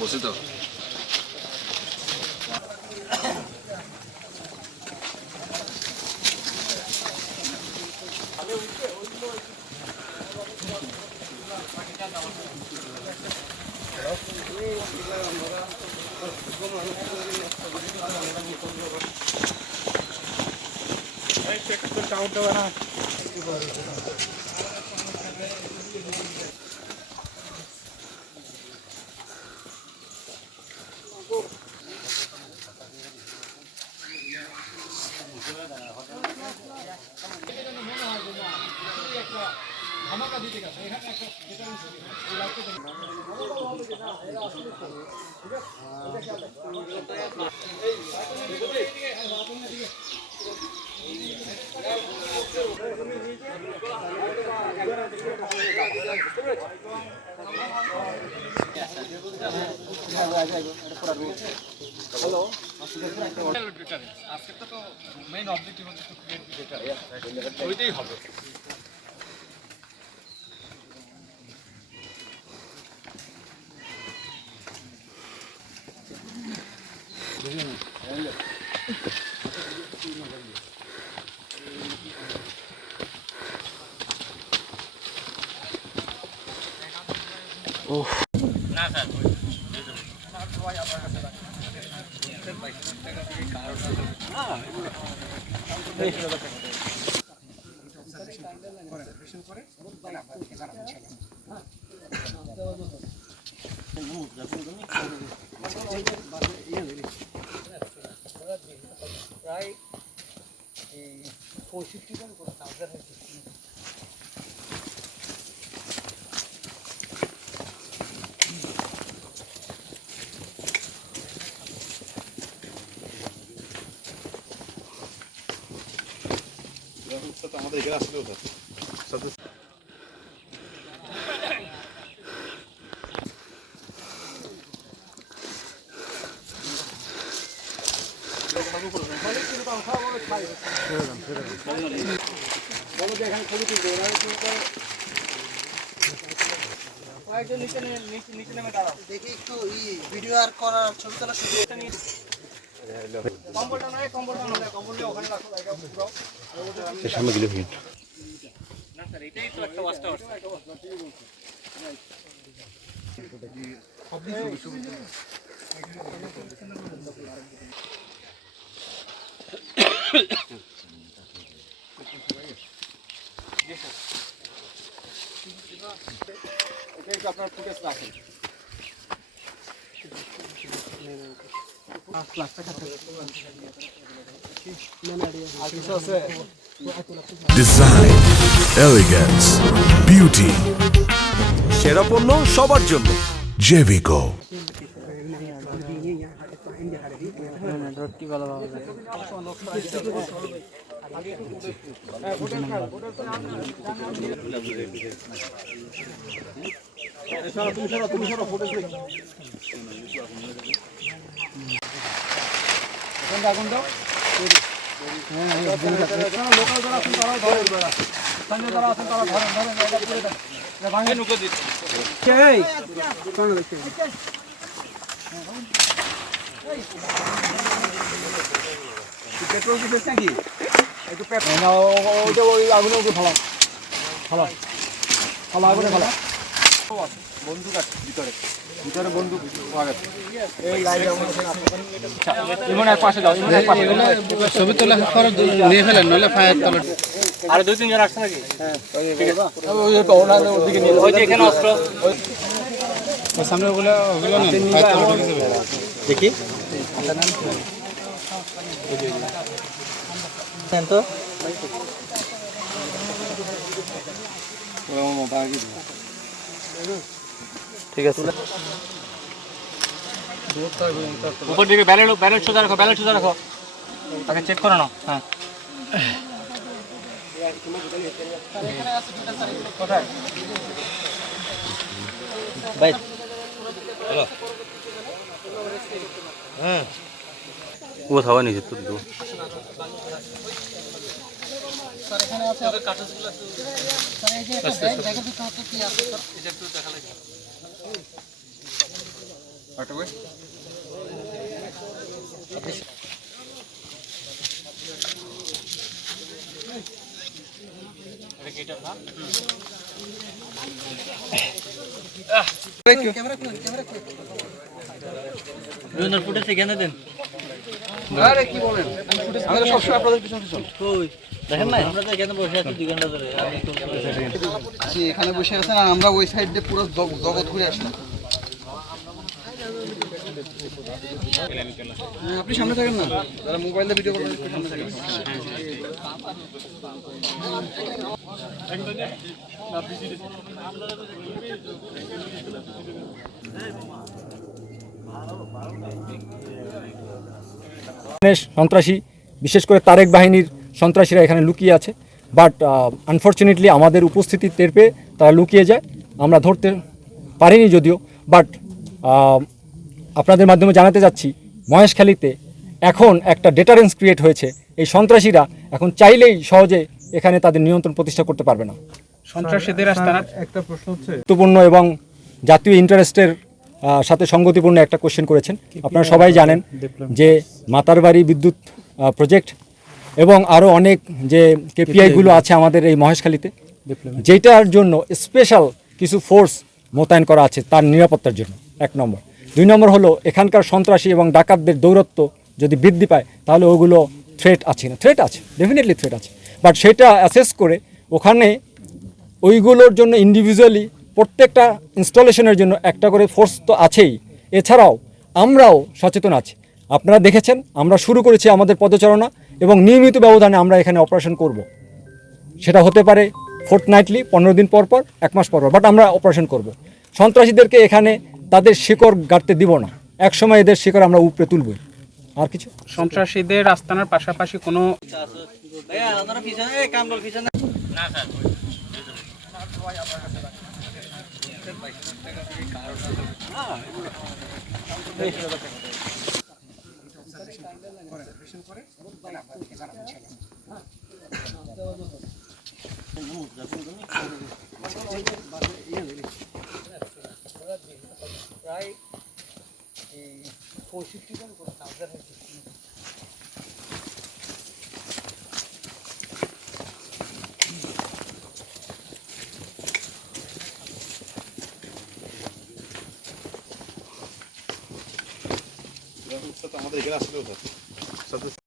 বসে তো আজকে তো মেইন অবজেক্টিভ হচ্ছে টু ক্রিয়েট ডেটা ওইটাই হবে। না স্যার প্রায় 65টা করে কাউন্টার হয়েছে। আমাদের এখানে আসলেও সাথে দেখি একটু ভিডিও আর করার ছবি তোলা শুরু কম্বলটা নয় কম্বলটা নয় কম্বলটা ওখানে রাখো পুরো এর সামনে গেলে না স্যার এটাই তো একটা ওয়াস্টা এটা আপনার ফুটেজ রাখেন 5 লাখ টাকা ডিজাইন, এলিগেন্স, বিউটি, সেরা পণ্য সবার জন্য জেভিকো। এখন দাও লোকাল যারা আছেন তারা ধরেন স্থানীয় যারা আছেন তারা ধরেন ভাঙে নুকে দিচ্ছে পেট্রোল কি পেছ নাকি একটু পেট্রোল না ওইটা ওই আগুনে ওকে ফেলা ফেলা ফেলা আগুনে ফেলা বন্দুক আছে ভিতরে ভিতরে বন্দুক পাওয়া গেছে এই লাইট ইমন এক পাশে দাও ইমন এক পাশে ছবি তোলা করে নিয়ে ফেলেন নলে ফায়ার তলে আর দুই তিন জন আসছে নাকি হ্যাঁ ঠিক আছে ওই কোনা ওদিকে নিয়ে ওই যে এখানে অস্ত্র ওই সামনে ওগুলো না ফায়ার তলে দেখি দেন তো ওরা মোবাইল ঠিক আছে ऊपर दिखे बैलेट सोजा रखो आगे चेक करो ना हाँ भाई हेलो हाँ वो था नहीं तो दो এখানে বসে আছেন আর আমরা ওই সাইড দিয়ে পুরো জগৎ ঘুরে আসলাম। আপনি সামনে থাকেন না, যারা মোবাইল দিয়ে ভিডিও করবেন একটু সামনে থাকেন। সন্ত্রাসী, বিশেষ করে তারেক বাহিনীর সন্ত্রাসীরা এখানে লুকিয়ে আছে, বাট আনফর্চুনেটলি আমাদের উপস্থিতি টের পেয়ে তারা লুকিয়ে যায়। আমরা ধরতে পারিনি যদিও, বাট আপনাদের মাধ্যমে জানাতে যাচ্ছি মহেশখালীতে এখন একটা ডেটারেন্স ক্রিয়েট হয়েছে। এই সন্ত্রাসীরা এখন চাইলেই সহজে এখানে তাদের নিয়ন্ত্রণ প্রতিষ্ঠা করতে পারবে না। সন্ত্রাসীদের আস্তানা একটা প্রশ্ন হচ্ছে গুরুত্বপূর্ণ এবং জাতীয় ইন্টারেস্টের সাথে সঙ্গতিপূর্ণ একটা কোশ্চেন করেছেন। আপনারা সবাই জানেন যে মাতারবাড়ি বিদ্যুৎ প্রজেক্ট এবং আরও অনেক যে কেপিআইগুলো আছে আমাদের এই মহেশখালীতে, যেটার জন্য স্পেশাল কিছু ফোর্স মোতায়েন করা আছে তার নিরাপত্তার জন্য, 1 নম্বর। 2 নম্বর হলো এখানকার সন্ত্রাসী এবং ডাকাতদের দৌরত্ব যদি বৃদ্ধি পায় তাহলে ওগুলো থ্রেট আছে না, থ্রেট আছে, ডেফিনেটলি থ্রেট আছে, বাট সেটা অ্যাসেস করে ওখানে ওইগুলোর জন্য ইন্ডিভিজুয়ালি প্রত্যেকটা ইনস্টলেশনের জন্য একটা করে ফোর্স তো আছেই। এছাড়াও আমরাও সচেতন আছি। আপনারা দেখেছেন আমরা শুরু করেছি আমাদের পদচারণা এবং নিয়মিত ব্যবধানে আমরা এখানে অপারেশন করব। সেটা হতে পারে ফোর্টনাইটলি, 15 দিন পর পর, 1 মাস পর পর, বাট আমরা অপারেশন করব। সন্ত্রাসীদেরকে এখানে তাদের শিকড় গাড়তে দিব না, একসময় এদের শিকড় আমরা উপরে তুলব। আর কিছু সন্ত্রাসীদের আস্তানার পাশাপাশি কোনো আমাদের এখানে আসলে